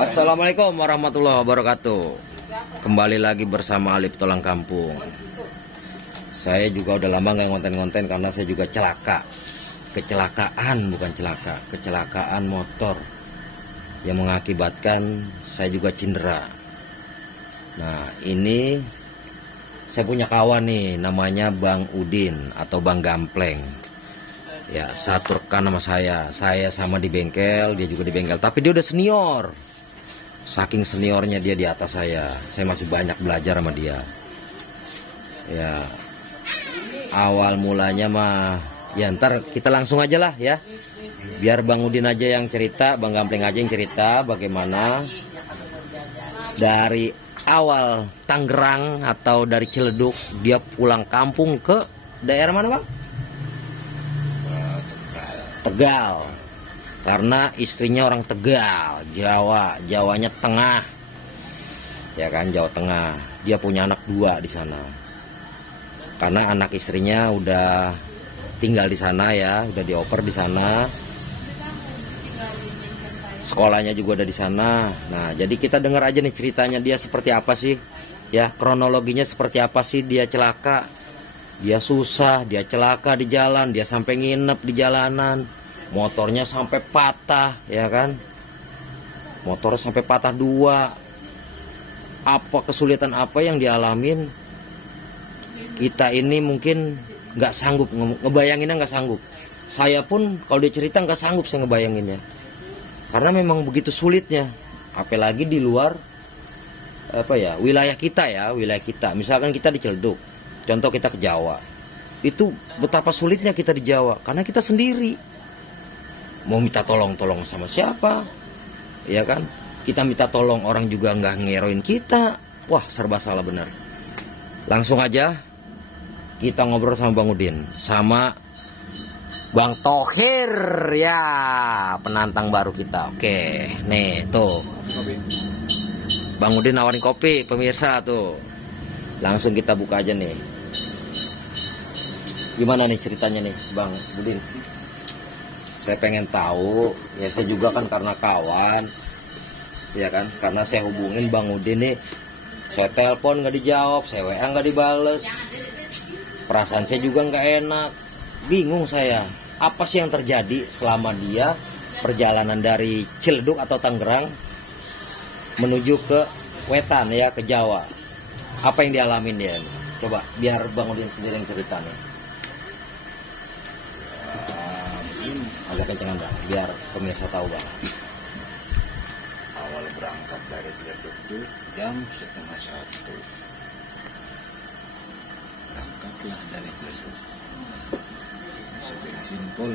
Assalamualaikum warahmatullahi wabarakatuh. Kembali lagi bersama Ali Petualang Kampung. Saya juga udah lama nggak ngonten-ngonten karena saya juga kecelakaan motor yang mengakibatkan saya juga cedera. Nah, ini saya punya kawan nih, namanya Bang Udin atau Bang Gampleng. Ya, satu rekan sama saya sama di bengkel, dia juga di bengkel, tapi dia udah senior. Saking seniornya dia di atas saya masih banyak belajar sama dia. Ya, awal mulanya mah ya ntar kita langsung aja lah ya, biar Bang Udin aja yang cerita, Bang Gampleng aja yang cerita bagaimana dari awal Tangerang atau dari Ciledug dia pulang kampung ke daerah mana, Bang? Tegal. Karena istrinya orang Tegal, Jawanya Tengah. Ya kan, Jawa Tengah. Dia punya anak 2 di sana. Karena anak istrinya udah tinggal di sana ya, udah dioper di sana. Sekolahnya juga ada di sana. Nah, jadi kita dengar aja nih ceritanya dia seperti apa sih? Ya, kronologinya seperti apa sih dia celaka? Dia susah, dia celaka di jalan, dia sampai nginep di jalanan. Motornya sampai patah, ya kan? Motornya sampai patah 2. Apa kesulitan apa yang dialamin? Kita ini mungkin nggak sanggup, ngebayanginnya nggak sanggup. Saya pun kalau dia cerita nggak sanggup saya ngebayanginnya. Karena memang begitu sulitnya. Apalagi di luar wilayah kita. Misalkan kita di Ciledug, contoh kita ke Jawa. Itu betapa sulitnya kita di Jawa karena kita sendiri. Mau minta tolong sama siapa? Ya kan? Kita minta tolong orang juga nggak ngeroin kita. Wah, serba salah bener. Langsung aja kita ngobrol sama Bang Udin, sama Bang Thohir ya, penantang baru kita. Oke, nih tuh. Bang Udin nawarin kopi, pemirsa tuh. Langsung kita buka aja nih. Gimana nih ceritanya nih, Bang Udin? Saya pengen tahu, ya saya juga kan karena kawan, ya kan, karena saya hubungin Bang Udin nih, saya telepon nggak dijawab, saya WA nggak dibales, perasaan saya juga nggak enak, bingung saya, apa sih yang terjadi selama dia perjalanan dari Ciledug atau Tangerang menuju ke Wetan ya, ke Jawa, apa yang dialamin dia? Coba biar Bang Udin sendiri yang cerita nih. Agak kencengan Bang, biar pemirsa tahu Bang. Awal berangkat dari Ciledug itu jam 12:30. Berangkatlah dari Ciledug. Sebelum simpul.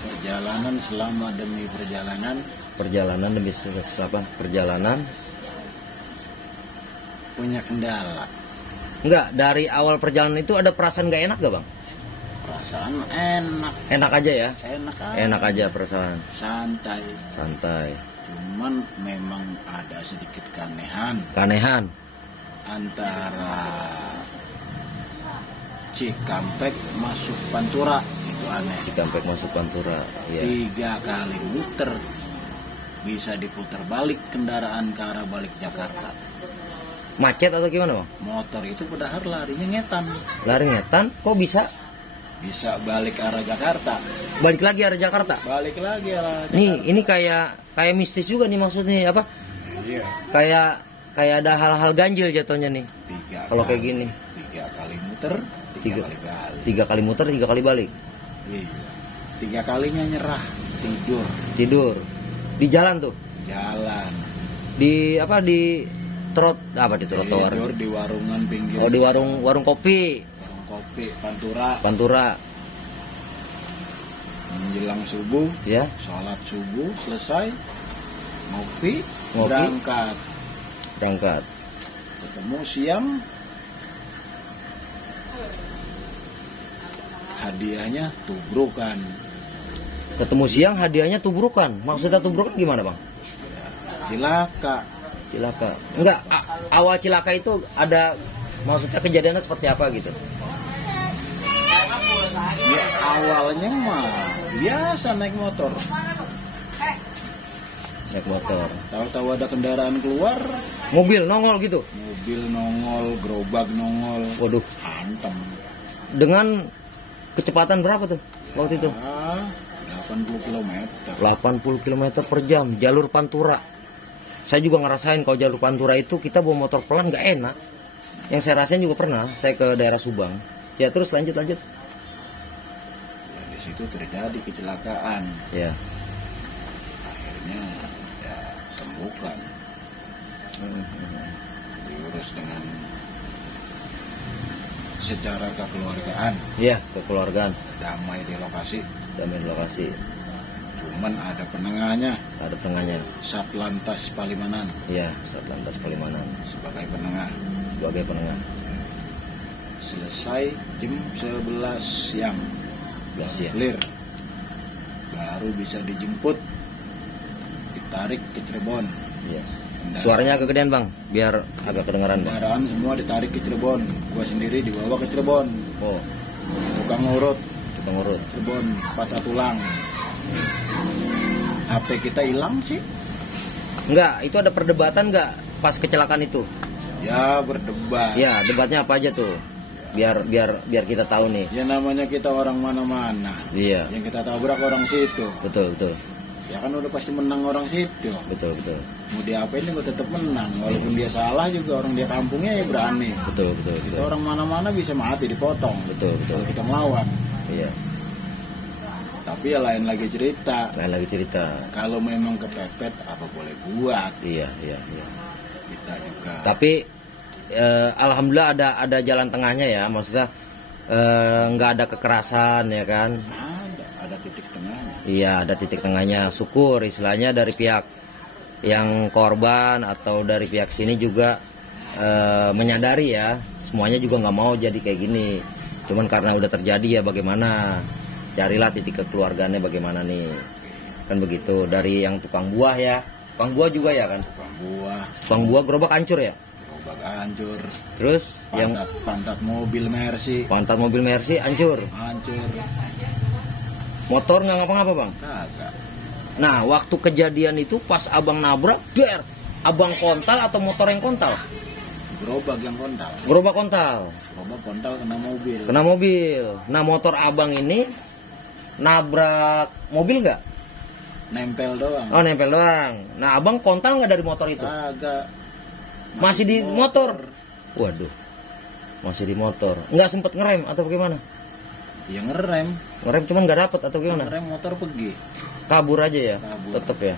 Perjalanan selama demi perjalanan demi perjalanan punya kendala. Enggak, dari awal perjalanan itu ada perasaan nggak enak gak Bang? Perasaan enak. Enak aja ya? Enak aja perasaan. Santai. Cuman memang ada sedikit Keanehan? Antara Cikampek masuk Pantura, itu aneh. Cikampek masuk Pantura, ya. 3 kali muter. Bisa diputar balik kendaraan ke arah balik Jakarta. Macet atau gimana Bang? Motor itu padahal larinya ngetan. Lari ngetan? Kok bisa? Bisa balik arah Jakarta. Balik lagi arah Jakarta? Balik lagi arah Jakarta. Nih, ini kayak mistis juga nih maksudnya apa? Iya. Kayak ada hal-hal ganjil jatuhnya nih. Kalau kayak gini. 3 kali muter, 3 kali balik. 3 kali muter, 3 kali balik. Iya. 3 kalinya nyerah, Tidur. Di jalan tuh? Jalan. Di trotoar? Tidur di warungan pinggir. Oh, di warung kopi. Warung kopi Pantura. Menjelang subuh, ya. Sholat subuh selesai, ngopi. Berangkat. Ketemu siang. Hadiahnya tubrukan. Ketemu siang hadiahnya tubrukan. Maksudnya tubrukan gimana Bang? Cilaka. Cilaka. Enggak, awal cilaka itu ada Maksudnya kejadiannya seperti apa gitu? Ya awalnya mah biasa naik motor. Naik motor. Tahu-tahu ada kendaraan keluar, Mobil nongol gitu. mobil nongol, gerobak nongol, Waduh. hantem. Dengan kecepatan berapa tuh waktu itu? 80 km. 80 km per jam, jalur pantura. Saya juga ngerasain kalau jalur pantura itu kita bawa motor pelan nggak enak. Yang saya rasain juga pernah, saya ke daerah Subang. Ya terus lanjut. Ya, di situ terjadi kecelakaan. Ya. Akhirnya ya temukan. Diurus dengan secara kekeluargaan, Iya, kekeluargaan. damai di lokasi. Damai lokasi. Cuman ada penengahnya, Ada penengahnya. Satlantas Palimanan Iya, Satlantas Palimanan sebagai penengah. sebagai penengah. Selesai jam 11 siang, Belas ya. clear. Baru bisa dijemput, ditarik ke Cirebon. Iya. Suaranya agak gedean bang, biar agak kedengaran bang. Kendaraan semua ditarik ke Cirebon. Gua sendiri dibawa ke Cirebon. Oh, Tukang urut kita ngurut. Cirebon, patah tulang. HP kita hilang sih. Enggak, itu ada perdebatan enggak pas kecelakaan itu? Ya berdebat. Ya, debatnya apa aja tuh? Biar kita tahu nih. Ya namanya kita orang mana-mana. Iya, Yang kita tabrak orang situ. betul. Ya kan udah pasti menang orang situ. Betul. Mau diapain juga tetap menang. Walaupun dia salah juga orang dia kampungnya ya berani. Betul. Kita orang mana-mana bisa mati dipotong. Betul. Kalau kita melawan. Iya, Tapi ya lain lagi cerita. lain lagi cerita. Kalau memang kepepet apa boleh buat. Iya. Kita juga. Tapi alhamdulillah ada jalan tengahnya ya, maksudnya nggak ada kekerasan ya kan? Ada titik tengahnya. Iya, ada titik tengahnya. Syukur istilahnya dari pihak yang korban atau dari pihak sini juga menyadari ya, semuanya juga nggak mau jadi kayak gini. Cuman karena udah terjadi ya bagaimana? Carilah titik kekeluargaannya bagaimana nih. Kan begitu. Dari yang tukang buah ya. Tukang buah juga ya kan? Tukang buah gerobak hancur ya? Gerobak hancur. Terus yang Pantat mobil Mercy pantat mobil Mercy hancur. hancur. Motor nggak ngapa-ngapa bang? Kagak. Nah waktu kejadian itu pas abang nabrak, der, abang kontal atau motor yang kontal? Gerobak yang kontal. Gerobak kontal. Gerobak kontal kena mobil. Kena mobil. Nah motor abang ini nabrak mobil nggak? Nempel doang. Oh nempel doang. Nah abang kontal nggak dari motor itu? Kagak. Masih di motor. Waduh, masih di motor. Nggak sempet ngerem atau bagaimana? Ya ngerem. Ngerem cuman nggak dapet atau gimana? Ngerem motor pergi. Kabur aja ya, Kabur. tetep ya.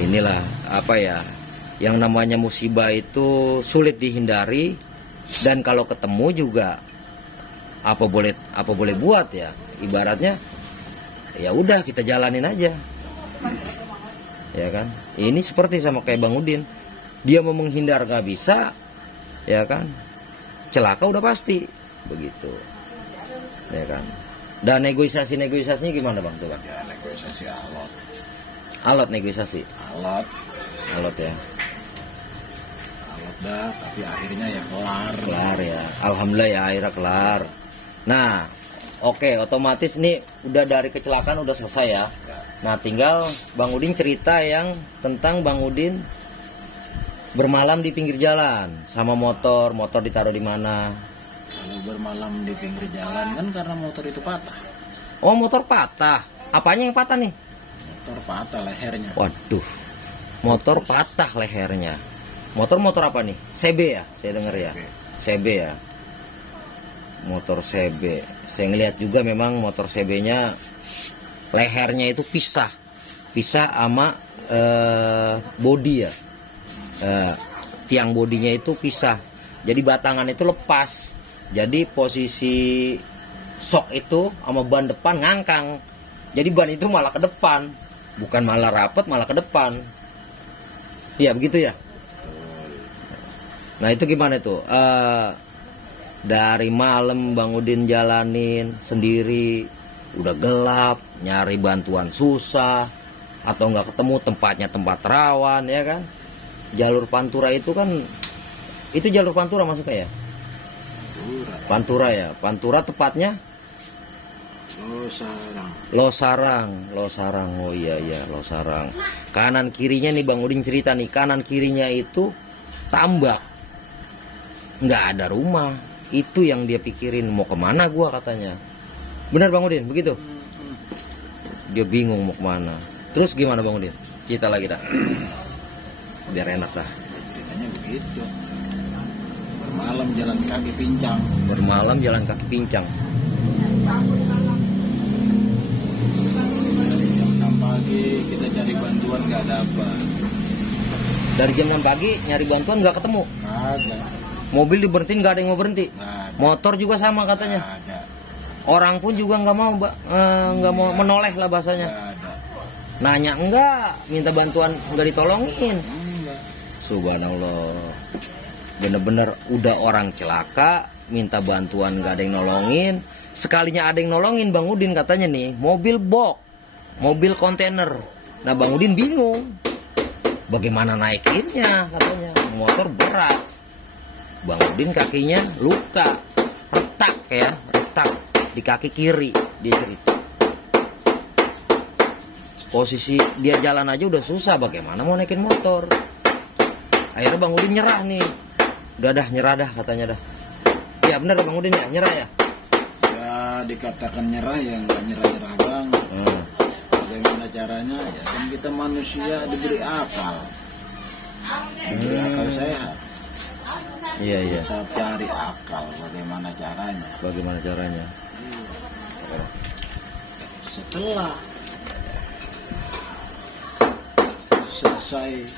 Inilah apa ya, yang namanya musibah itu sulit dihindari dan kalau ketemu juga apa boleh buat ya. Ibaratnya ya udah kita jalanin aja. Ya kan? Ini seperti sama kayak Bang Udin. Dia mau menghindar nggak bisa, ya kan? Celaka udah pasti, begitu. Ya kan? Dan negosiasinya gimana Bang tuh Bang? Ya negosiasi alot. Alot negosiasi. Alot Ya. Alot dah, tapi akhirnya ya Kelar ya. Alhamdulillah ya akhirnya kelar. Nah, oke, otomatis nih udah dari kecelakaan udah selesai ya. Nah, tinggal Bang Udin cerita yang tentang Bang Udin bermalam di pinggir jalan sama motor ditaruh di mana? Kalau bermalam di pinggir jalan kan karena motor itu patah. Oh, motor patah. Apanya yang patah nih? Motor patah lehernya. Waduh. Motor patah lehernya. Motor apa nih? CB ya? Saya dengar ya. CB ya. Motor CB. Saya ngelihat juga memang motor CB-nya lehernya itu pisah sama body ya. Tiang bodinya itu pisah. Jadi batangan itu lepas. Jadi posisi sok itu sama ban depan ngangkang. Jadi ban itu malah ke depan, bukan malah rapet, malah ke depan. Iya begitu ya. Nah itu gimana tuh? Dari malam Bang Udin jalanin sendiri, udah gelap, nyari bantuan susah, atau nggak ketemu tempatnya tempat rawan ya kan? jalur Pantura itu kan, itu jalur Pantura masuknya ya? Pantura ya, Pantura tepatnya Losarang. Oh iya Losarang. Kanan kirinya nih Bang Udin cerita nih, kanan kirinya itu tambak, nggak ada rumah. Itu yang dia pikirin, mau kemana gua katanya. Benar Bang Udin begitu? Dia bingung mau kemana. Terus gimana Bang Udin? Kita lagi dah, biar enak dah. Ceritanya begitu. Bermalam jalan kaki pincang. Dari jam 6 pagi kita cari bantuan nggak dapat. Dari jam 6 pagi nyari bantuan nggak ketemu. Ada. Mobil diberhentiin nggak ada yang mau berhenti. Ada. Motor juga sama katanya. Ada. Orang pun juga nggak mau, nggak mau menoleh lah bahasanya. Ada. Nanya enggak, minta bantuan enggak ditolongin. Enggak. Subhanallah. Bener-bener udah orang celaka, minta bantuan nggak ada yang nolongin. Sekalinya ada yang nolongin Bang Udin katanya nih, mobil box, mobil kontainer. Nah Bang Udin bingung, bagaimana naikinnya katanya, motor berat. Bang Udin kakinya luka, retak di kaki kiri, dia cerita. Posisi dia jalan aja udah susah, bagaimana mau naikin motor. Akhirnya Bang Udin nyerah nih. Udah dah, nyerah dah katanya dah. Ya bener Bang Udin ya, nyerah ya? Ya dikatakan nyerah ya nggak nyerah-nyerah banget. Bagaimana caranya? Ya kan kita manusia diberi akal. Diberi akal sehat. Iya. Kita cari akal bagaimana caranya. Setelah selesai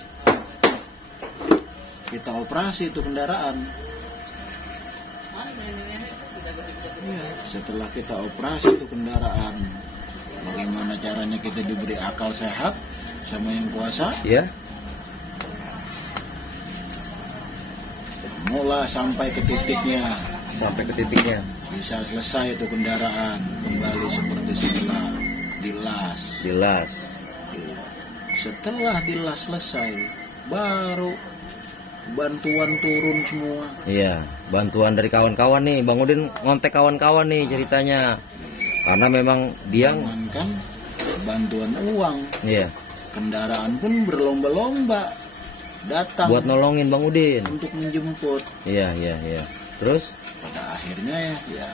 kita operasi itu kendaraan. Setelah kita operasi itu kendaraan, bagaimana caranya kita diberi akal sehat sama yang kuasa? Ya. Mula sampai ke titiknya. Bisa selesai itu kendaraan, kembali seperti semula, dilas. Setelah dilas selesai, baru bantuan turun semua. Iya, bantuan dari kawan-kawan nih. Bang Udin ngontek kawan-kawan nih ceritanya. Karena memang dia kan bantuan uang. Iya. Kendaraan pun berlomba-lomba datang buat nolongin Bang Udin untuk menjemput. Iya. Terus pada akhirnya ya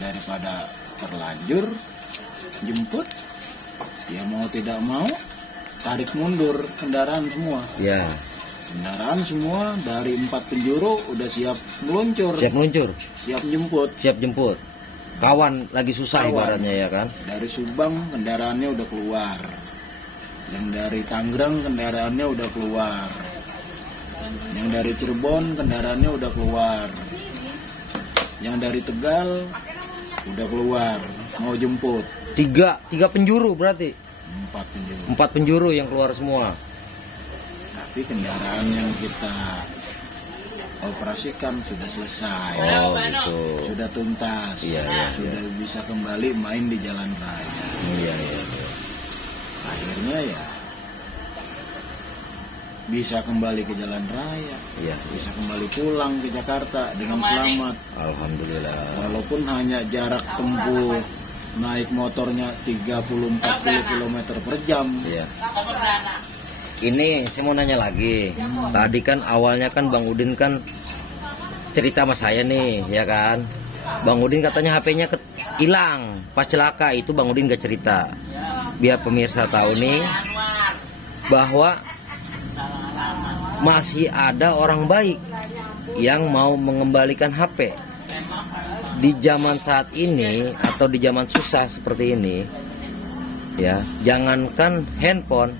daripada terlanjur jemput, ya mau tidak mau tarik mundur kendaraan semua. Iya. Kendaraan semua dari 4 penjuru udah siap meluncur. Siap jemput. Kawan lagi susah ibaratnya ya kan. Dari Subang kendaraannya udah keluar. Yang dari Tangerang kendaraannya udah keluar. Yang dari Cirebon kendaraannya udah keluar. Yang dari Tegal udah keluar mau jemput. Tiga penjuru berarti. 4 penjuru. 4 penjuru yang keluar semua. Tapi kendaraan yang kita operasikan sudah selesai. Oh gitu. Sudah tuntas. Iya. Sudah bisa kembali main di jalan raya. Iya. Akhirnya ya bisa kembali ke jalan raya. Iya. Bisa kembali pulang ke Jakarta dengan selamat. Alhamdulillah. Walaupun hanya jarak tempuh naik motornya 30-40 km per jam. Iya. Ini saya mau nanya lagi. Tadi kan awalnya kan Bang Udin kan cerita sama saya nih, ya kan. Bang Udin katanya HP-nya hilang pas celaka, itu Bang Udin gak cerita. Biar pemirsa tahu nih bahwa masih ada orang baik yang mau mengembalikan HP. Di zaman saat ini atau di zaman susah seperti ini, ya, jangankan handphone,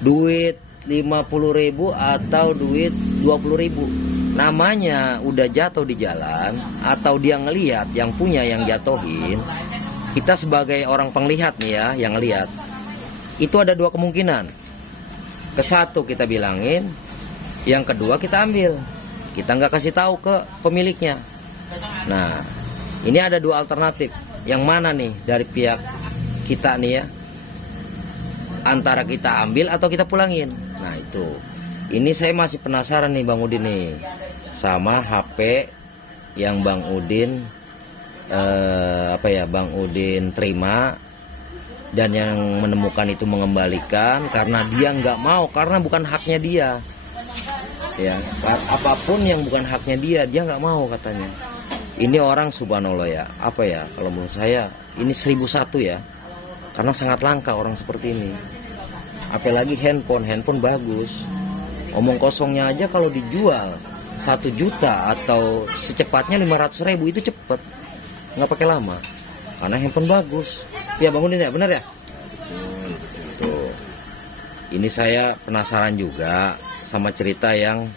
duit 50.000 atau duit 20.000, namanya udah jatuh di jalan atau dia ngelihat yang punya yang jatuhin, kita sebagai orang penglihat nih ya, yang ngelihat, itu ada 2 kemungkinan. Ke satu kita bilangin, yang kedua kita ambil, kita nggak kasih tahu ke pemiliknya. Nah, ini ada 2 alternatif. Yang mana nih dari pihak kita nih ya? Antara kita ambil atau kita pulangin. Nah itu Ini saya masih penasaran nih Bang Udin nih, sama HP yang Bang Udin Bang Udin terima dan yang menemukan itu mengembalikan karena dia nggak mau, karena bukan haknya dia. Ya, apapun yang bukan haknya dia nggak mau katanya. Ini orang subhanallah ya, kalau menurut saya ini 1001 ya, karena sangat langka orang seperti ini. Apalagi handphone bagus. Omong kosongnya aja kalau dijual 1 juta atau secepatnya 500.000 itu cepet, nggak pakai lama, karena handphone bagus. Ya Bang Udin ya, benar ya? Tuh. Ini saya penasaran juga sama cerita yang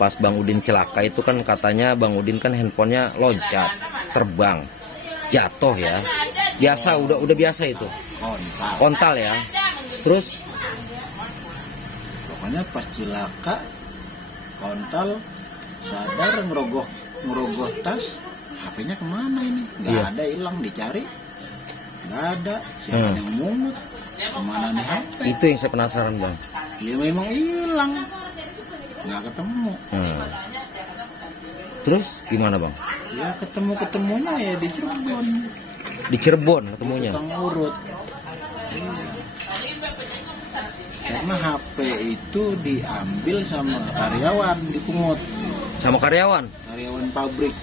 pas Bang Udin celaka itu kan, katanya Bang Udin kan handphonenya loncat, terbang, jatuh ya. Biasa, udah biasa itu. Kontal ya. Terus pokoknya pas celaka kontal, sadar ngerogoh tas, HP-nya kemana ini? Nggak ada, hilang, dicari nggak ada. Siapa yang mungut? Kemana nih HP? Itu yang saya penasaran Bang. Ya memang hilang, nggak ketemu. Terus gimana Bang? Ya ketemunya ya di Cirebon. Di Cirebon ketemunya? Tukang urut. Iya. Karena HP itu diambil sama karyawan, dipungut. Sama karyawan?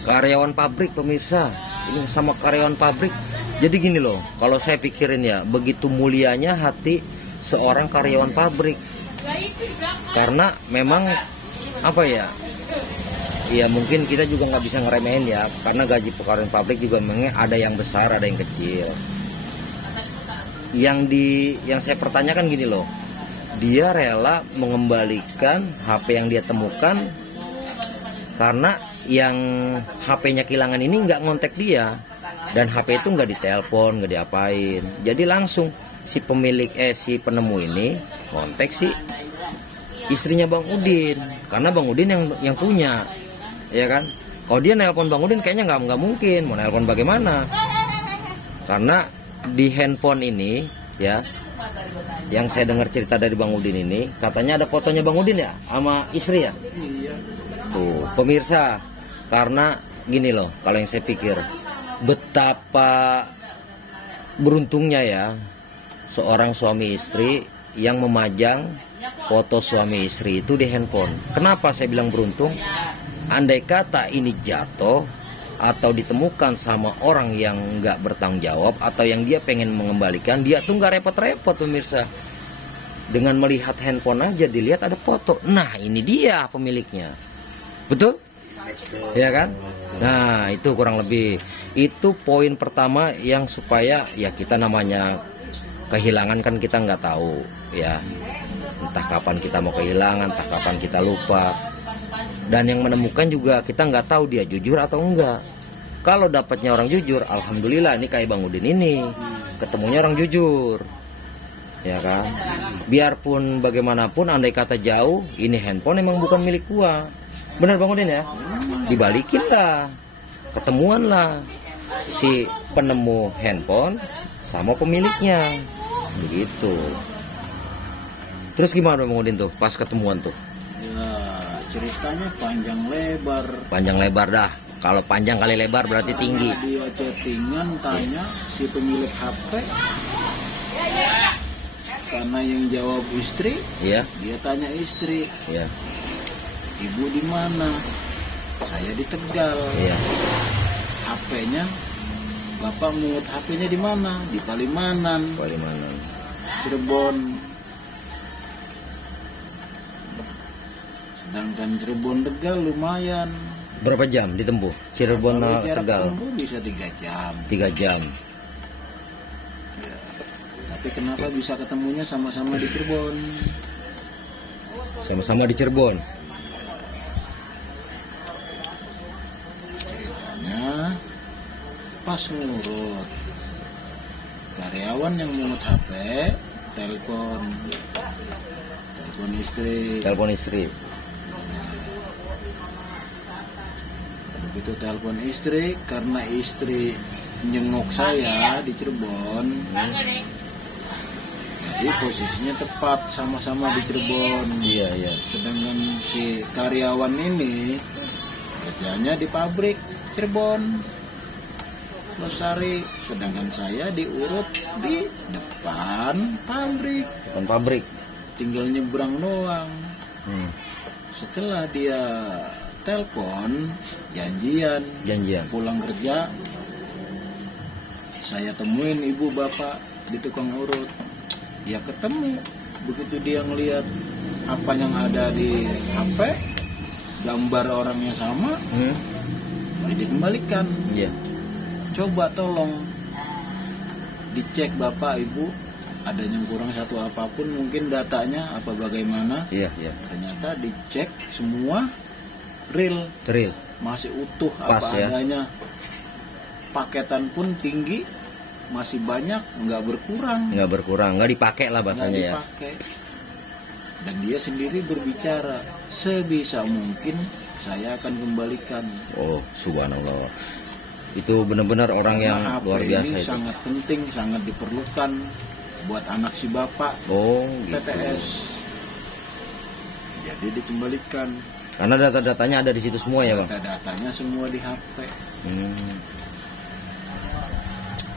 Karyawan pabrik pemirsa. Ini sama karyawan pabrik. Jadi gini loh, kalau saya pikirin ya, begitu mulianya hati seorang karyawan pabrik. Karena memang ya mungkin kita juga nggak bisa ngeremehin ya, karena gaji karyawan pabrik juga memang ada yang besar, ada yang kecil. Yang saya pertanyakan gini loh, dia rela mengembalikan HP yang dia temukan karena yang HP-nya kehilangan ini nggak ngontek dia, dan HP itu nggak ditelepon, nggak diapain. Jadi langsung si penemu ini ngontek si istrinya Bang Udin, karena Bang Udin yang punya, ya kan? Kalau dia nelpon Bang Udin kayaknya nggak mungkin, mau nelpon bagaimana? Karena di handphone ini ya, yang saya dengar cerita dari Bang Udin ini, katanya ada fotonya Bang Udin ya sama istri ya. Tuh pemirsa, karena gini loh, kalau yang saya pikir, betapa beruntungnya ya seorang suami istri yang memajang foto suami istri itu di handphone. Kenapa saya bilang beruntung? Andai kata ini jatuh atau ditemukan sama orang yang nggak bertanggung jawab, atau yang dia pengen mengembalikan, dia tuh nggak repot-repot pemirsa. Dengan melihat handphone aja dilihat ada foto, nah ini dia pemiliknya. Betul? Ya kan? Nah itu kurang lebih, itu poin pertama yang supaya ya kita namanya kehilangan kan kita nggak tahu ya, entah kapan kita mau kehilangan, entah kapan kita lupa. Dan yang menemukan juga kita nggak tahu dia jujur atau enggak. Kalau dapatnya orang jujur, alhamdulillah, ini kayak Bang Udin ini, ketemunya orang jujur, ya kan. Biarpun bagaimanapun, andai kata jauh, ini handphone emang bukan milik gua, bener Bang Udin ya, dibalikin lah, ketemuan lah si penemu handphone sama pemiliknya, begitu. Terus gimana Bang Udin tuh pas ketemuan tuh? Ya, ceritanya panjang lebar. Panjang lebar dah. Kalau panjang kali lebar berarti tinggi. Dia chattingan tanya si pemilik HP. Karena yang jawab istri, iya. Dia tanya istri, iya. Ibu di mana? Saya di Tegal. Iya. HP-nya, Bapak mengut HP-nya di mana? Di Palimanan. Palimanan. Cirebon. Sedangkan Cirebon Tegal lumayan. Berapa jam ditempuh? Cirebon Tegal bisa 3 jam. 3 jam. Ya. Tapi kenapa bisa ketemunya sama-sama di Cirebon? Sama-sama di Cirebon. Ceritanya pas ngurut, karyawan yang mengut HP, telepon istri. Telepon istri. Begitu telepon istri, karena istri nyengok saya di Cirebon, ya, Jadi posisinya tepat, sama-sama di Cirebon. Iya, iya. Sedangkan si karyawan ini kerjanya di pabrik Cirebon, Losari. Sedangkan saya diurut di depan pabrik. Depan pabrik. Tinggal nyebrang doang. Setelah dia telepon, janjian pulang kerja, saya temuin ibu bapak di tukang urut. Ya ketemu. Begitu dia ngelihat apa yang ada di HP, gambar orangnya sama, dikembalikan. Iya. Coba tolong dicek bapak ibu, ada yang kurang satu apapun, mungkin datanya apa bagaimana. Iya, iya. Ternyata dicek semua real, masih utuh. Pas, apa ya? adanya. Paketan pun tinggi, masih banyak, nggak berkurang. Nggak dipakai lah bahasanya ya. Dipakai. Dan dia sendiri berbicara, sebisa mungkin saya akan kembalikan. Oh, subhanallah. Itu benar-benar orang yang Karena HP luar biasa ini itu. sangat penting, sangat diperlukan buat anak si bapak. Oh, gitu. TTS. Jadi dikembalikan. Karena data-datanya ada di situ semua ya, Bang. Data-datanya semua di HP. Hmm.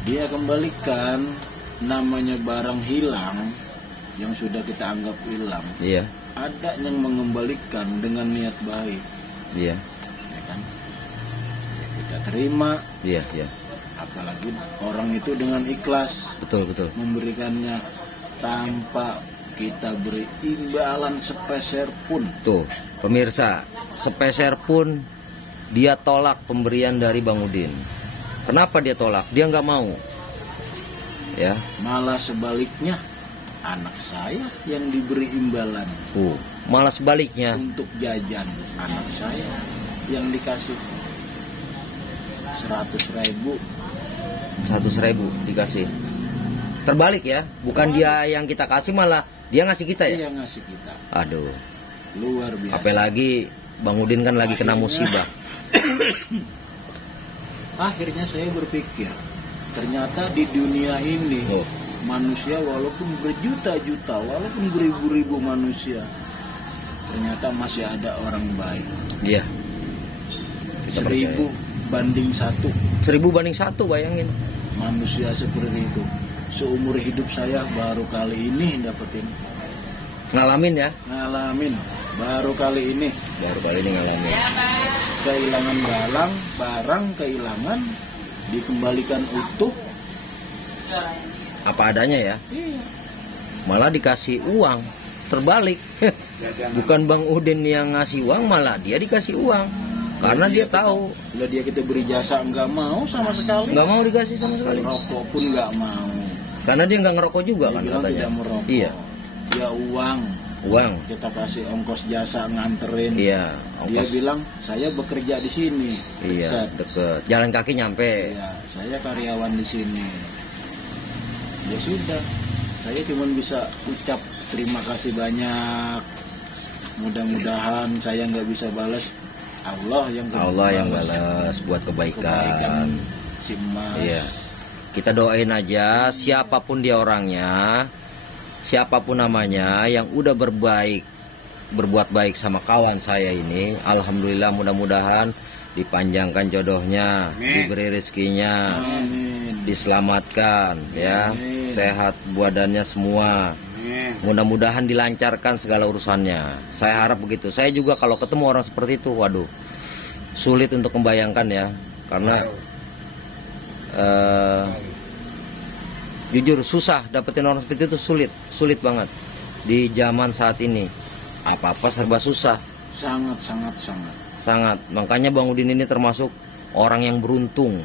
Dia kembalikan, namanya barang hilang yang sudah kita anggap hilang. Iya, Ada yang mengembalikan dengan niat baik, iya, ya kan? Ya, kita terima. iya, iya. Apalagi orang itu dengan ikhlas Betul. memberikannya tanpa kita beri imbalan sepeser pun. Tuh, pemirsa, sepeser pun dia tolak pemberian dari Bang Udin. Kenapa dia tolak? Dia nggak mau. Ya. Malah sebaliknya, anak saya yang diberi imbalan Malah sebaliknya. untuk jajan. Anak saya yang dikasih 100.000. 100.000 dikasih. Terbalik ya, bukan dia yang kita kasih, malah dia ngasih kita ya. Dia ngasih kita. Aduh, Luar biasa. apalagi Bang Udin kan lagi kena musibah. Akhirnya saya berpikir, ternyata di dunia ini manusia walaupun berjuta-juta, walaupun beribu-ribu manusia, ternyata masih ada orang baik. Iya. Kita 1000 banding 1 banding 1, bayangin. manusia seperti itu. Seumur hidup saya baru kali ini dapetin, Ngalamin ya. ngalamin, baru kali ini ngalamin. kehilangan barang kehilangan dikembalikan utuh. Apa adanya ya. Iya. Malah dikasih uang. Terbalik. Bukan Bang Udin yang ngasih uang, malah dia dikasih uang. Karena dia tahu. Bila dia kita beri jasa nggak mau sama sekali. Nggak mau dikasih sama sekali. Rokok pun nggak mau. Karena dia nggak ngerokok juga Dia kan bilang katanya. tidak merokok. Iya. Dia uang. Kita Kasih ongkos jasa nganterin. Iya. Dia Ongkos. bilang saya bekerja di sini. Iya. Deket. Jalan kaki nyampe. Iya, saya karyawan di sini. Ya sudah, saya cuma bisa ucap terima kasih banyak. Mudah-mudahan saya nggak bisa balas. Allah yang balas buat kebaikan. Si Mas. Iya. Kita doain aja siapapun dia orangnya, siapapun namanya yang udah berbuat baik sama kawan saya ini, alhamdulillah mudah-mudahan dipanjangkan jodohnya, diberi rezekinya, diselamatkan ya, sehat badannya semua. Mudah-mudahan dilancarkan segala urusannya. Saya harap begitu. Saya juga kalau ketemu orang seperti itu, waduh, sulit untuk membayangkan ya, karena jujur susah dapetin orang seperti itu, sulit banget di zaman saat ini. Apa-apa serba susah. Sangat. Makanya Bang Udin ini termasuk orang yang beruntung.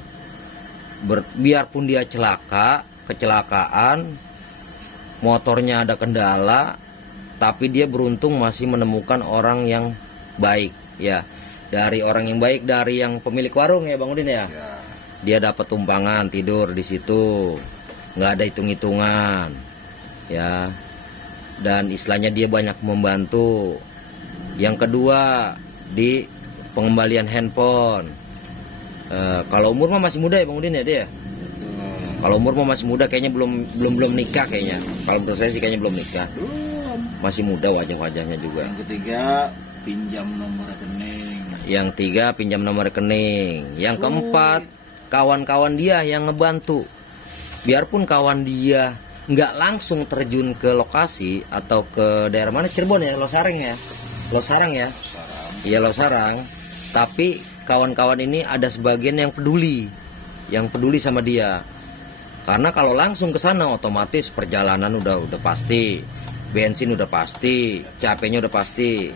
Biarpun dia kecelakaan, motornya ada kendala, tapi dia beruntung masih menemukan orang yang baik ya. Dari orang yang baik, dari yang pemilik warung ya Bang Udin ya. Dia dapat tumpangan, tidur di situ, nggak ada hitung-hitungan ya. Dan istilahnya dia banyak membantu. Yang kedua, di pengembalian handphone. Kalau umur mah masih muda ya Bang Udin ya dia. Kalau umur mah masih muda, kayaknya belum nikah kayaknya. Kalau menurut saya sih kayaknya belum nikah. Belum. Masih muda wajah-wajahnya juga. Yang ketiga, pinjam nomor rekening. Yang tiga, pinjam nomor rekening. Yang keempat, kawan-kawan dia yang ngebantu. Biarpun kawan dia nggak langsung terjun ke lokasi atau ke daerah mana, Cirebon ya, Losarang ya, Losarang ya, iya Losarang. Tapi kawan-kawan ini ada sebagian yang peduli sama dia. Karena kalau langsung ke sana otomatis perjalanan udah pasti, bensin udah pasti, capeknya udah pasti,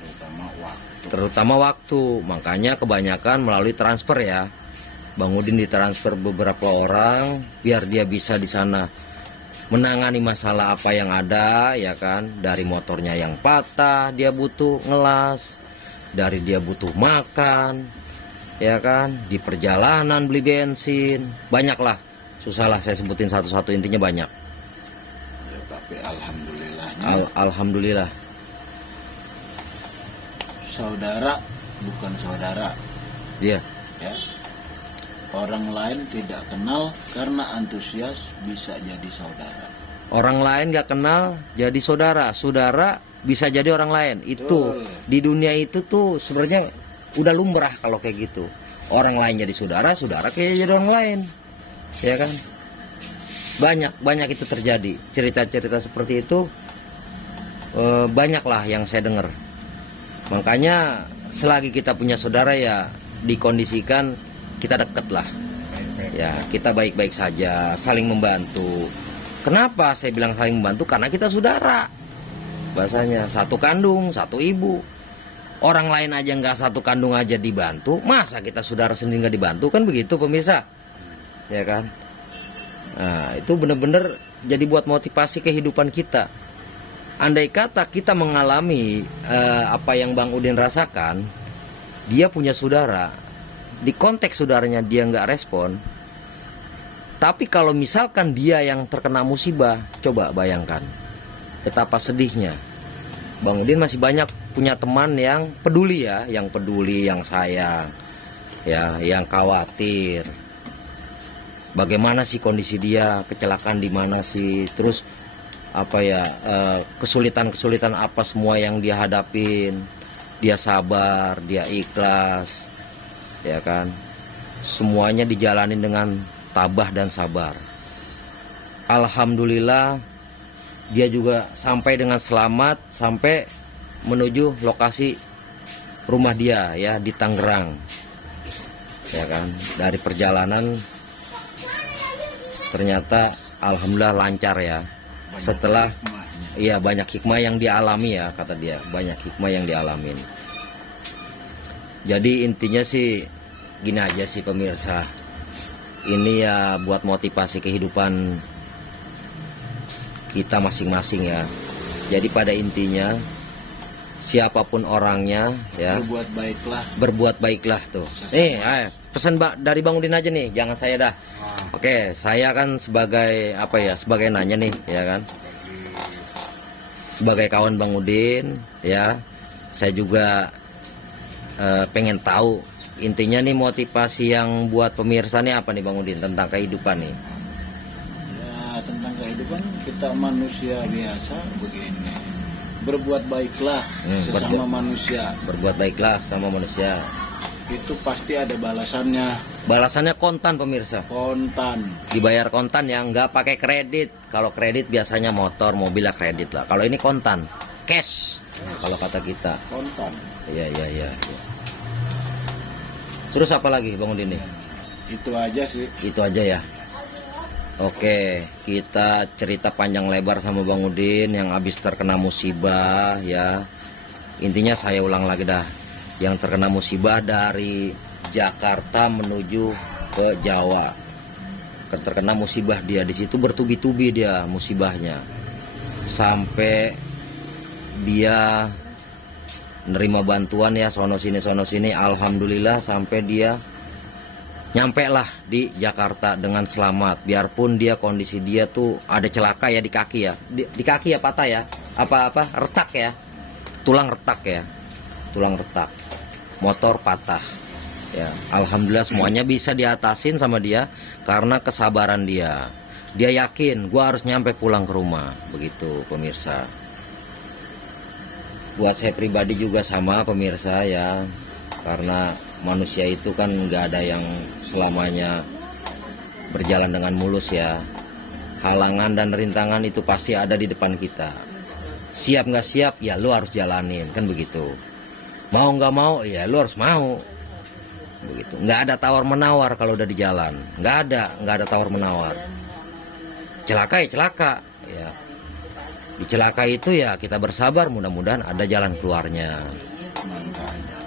terutama waktu. Makanya kebanyakan melalui transfer ya. Bang Udin ditransfer beberapa orang biar dia bisa di sana menangani masalah apa yang ada, ya kan. Dari motornya yang patah dia butuh ngelas, dari dia butuh makan, ya kan, di perjalanan beli bensin, banyak lah. Susah lah saya sebutin satu-satu, intinya banyak ya, tapi alhamdulillah alhamdulillah saudara bukan saudara. Iya. Ya, orang lain tidak kenal karena antusias bisa jadi saudara. Orang lain gak kenal jadi saudara, saudara bisa jadi orang lain. Itu di dunia itu tuh sebenarnya udah lumrah kalau kayak gitu. Orang lain jadi saudara, saudara kayak jadi orang lain, ya kan. Banyak itu terjadi. Cerita-cerita seperti itu banyak lah yang saya dengar. Makanya selagi kita punya saudara ya dikondisikan kita deket lah. Ya, kita baik-baik saja, saling membantu. Kenapa saya bilang saling membantu? Karena kita saudara. Bahasanya satu kandung, satu ibu. Orang lain aja nggak satu kandung aja dibantu, masa kita saudara sendiri nggak dibantu? Kan begitu pemirsa, ya kan? Nah, itu benar-benar jadi buat motivasi kehidupan kita. Andai kata kita mengalami apa yang Bang Udin rasakan, dia punya saudara, di konteks saudaranya dia nggak respon. Tapi kalau misalkan dia yang terkena musibah, coba bayangkan betapa sedihnya. Bang Udin masih banyak punya teman yang peduli ya, yang peduli, yang sayang, ya, yang khawatir. Bagaimana sih kondisi dia, kecelakaan di mana sih, terus apa ya, kesulitan-kesulitan apa semua yang dia hadapin. Dia sabar, dia ikhlas, ya kan. Semuanya dijalanin dengan tabah dan sabar. Alhamdulillah dia juga sampai dengan selamat, sampai menuju lokasi rumah dia ya di Tangerang, ya kan. Dari perjalanan ternyata alhamdulillah lancar ya. Setelah iya banyak hikmah yang dialami ya, kata dia, banyak hikmah yang dialamin. Jadi intinya sih gini aja sih pemirsa, ini ya buat motivasi kehidupan kita masing-masing ya. Jadi pada intinya siapapun orangnya ya, berbuat baiklah tuh. Pesan dari Bang Udin aja nih, jangan saya dah. Oke, saya kan sebagai apa ya, sebagai nanya nih ya kan, sebagai kawan Bang Udin ya, saya juga pengen tahu intinya nih motivasi yang buat pemirsa nih apa nih Bang Udin tentang kehidupan nih. Ya, tentang kehidupan kita manusia biasa begini, berbuat baiklah sesama manusia. Berbuat baiklah sama manusia. Itu pasti ada balasannya. Balasannya kontan pemirsa. Kontan. Dibayar kontan ya, nggak pakai kredit. Kalau kredit biasanya motor, mobil lah kredit lah. Kalau ini kontan, cash. Kalau kata kita. Kontan. Iya. Terus apa lagi Bang Udin nih? Itu aja sih. Itu aja ya. Oke, kita cerita panjang lebar sama Bang Udin yang habis terkena musibah ya. Intinya saya ulang lagi dah. Yang terkena musibah dari Jakarta menuju ke Jawa. Terkena musibah dia di situ bertubi-tubi dia musibahnya. Sampai dia nerima bantuan ya sono sini alhamdulillah sampai dia nyampe lah di Jakarta dengan selamat. Biarpun dia kondisi dia tuh ada celaka ya di kaki ya. Di kaki ya patah ya. Apa retak ya. Tulang retak ya. Tulang retak. Motor patah. Ya, alhamdulillah semuanya bisa diatasin sama dia karena kesabaran dia. Dia yakin gua harus nyampe pulang ke rumah, begitu pemirsa. Buat saya pribadi juga sama pemirsa ya, karena manusia itu kan nggak ada yang selamanya berjalan dengan mulus ya. Halangan dan rintangan itu pasti ada di depan kita. Siap nggak siap ya lu harus jalanin, kan begitu. Mau nggak mau ya lu harus mau, begitu. Nggak ada tawar menawar kalau udah di jalan, nggak ada tawar menawar. Celaka ya celaka ya. Di celaka itu ya kita bersabar, mudah-mudahan ada jalan keluarnya. Makanya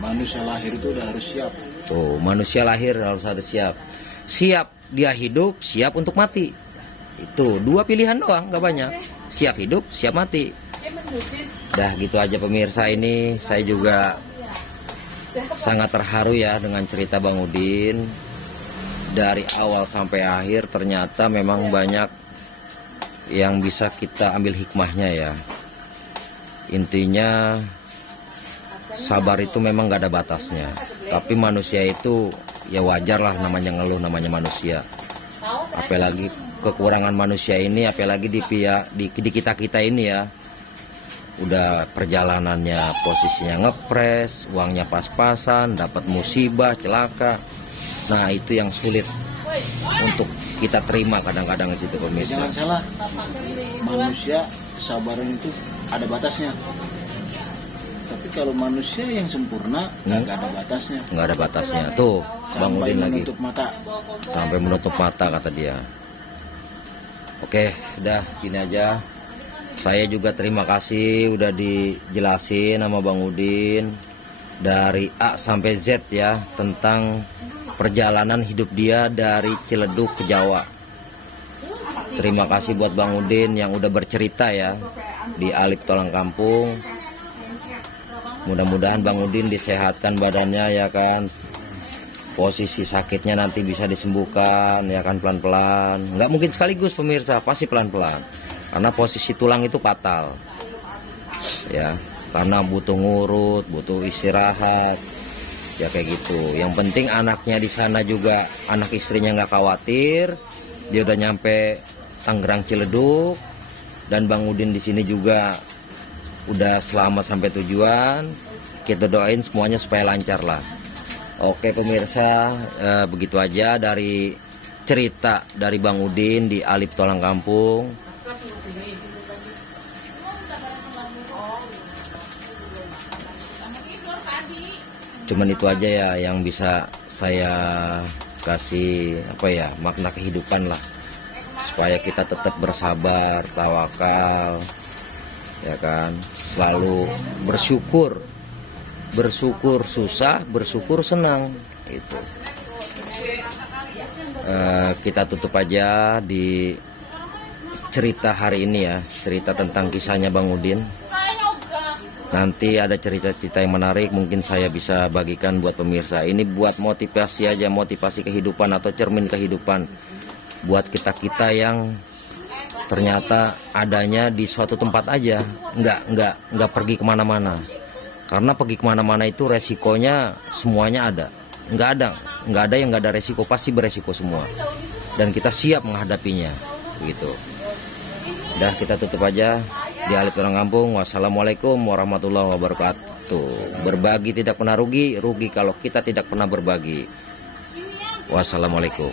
manusia lahir itu udah harus siap. Tuh, manusia lahir harus siap. Siap dia hidup, siap untuk mati. Itu 2 pilihan doang, nggak banyak. Siap hidup, siap mati. Dah gitu aja pemirsa, ini saya juga sangat terharu ya dengan cerita Bang Udin. Dari awal sampai akhir ternyata memang banyak yang bisa kita ambil hikmahnya ya. Intinya sabar itu memang gak ada batasnya. Tapi manusia itu ya wajar lah, namanya ngeluh, namanya manusia. Apalagi kekurangan manusia ini, apalagi di kita ini ya. Udah perjalanannya posisinya ngepres, uangnya pas-pasan, dapat musibah, celaka. Nah itu yang sulit untuk kita terima kadang-kadang di situ pemirsa. Jangan salah, manusia kesabaran itu ada batasnya. Tapi kalau manusia yang sempurna nggak ada batasnya. Nggak ada batasnya. Tuh Bang Udin lagi. Menutup mata. Sampai menutup mata kata dia. Oke, udah gini aja. Saya juga terima kasih udah dijelasin sama Bang Udin dari A sampai Z ya tentang perjalanan hidup dia dari Ciledug ke Jawa. Terima kasih buat Bang Udin yang udah bercerita ya di Alip Tolang Kampung. Mudah-mudahan Bang Udin disehatkan badannya ya kan. Posisi sakitnya nanti bisa disembuhkan ya kan, pelan-pelan. Nggak mungkin sekaligus pemirsa, pasti pelan-pelan. Karena posisi tulang itu fatal. Ya, karena butuh ngurut, butuh istirahat. Ya kayak gitu. Yang penting anaknya di sana juga, anak istrinya nggak khawatir. Dia udah nyampe Tangerang Ciledug, dan Bang Udin di sini juga udah selamat sampai tujuan. Kita doain semuanya supaya lancar lah. Oke pemirsa, begitu aja dari cerita dari Bang Udin di Alip Tolang Kampung. Cuman itu aja ya yang bisa saya kasih makna kehidupan lah, supaya kita tetap bersabar, tawakal ya kan, selalu bersyukur susah, bersyukur senang itu. Kita tutup aja di cerita hari ini ya, cerita tentang kisahnya Bang Udin. Nanti ada cerita-cerita yang menarik mungkin saya bisa bagikan buat pemirsa. Ini buat motivasi aja, motivasi kehidupan atau cermin kehidupan buat kita-kita yang ternyata adanya di suatu tempat aja, nggak pergi kemana-mana. Karena pergi kemana-mana itu resikonya semuanya ada. Nggak ada yang nggak ada resiko, pasti beresiko semua. Dan kita siap menghadapinya, begitu. Udah kita tutup aja di Alip Tolang Kampung. Wassalamualaikum warahmatullahi wabarakatuh. Berbagi tidak pernah rugi, rugi kalau kita tidak pernah berbagi. Wassalamualaikum.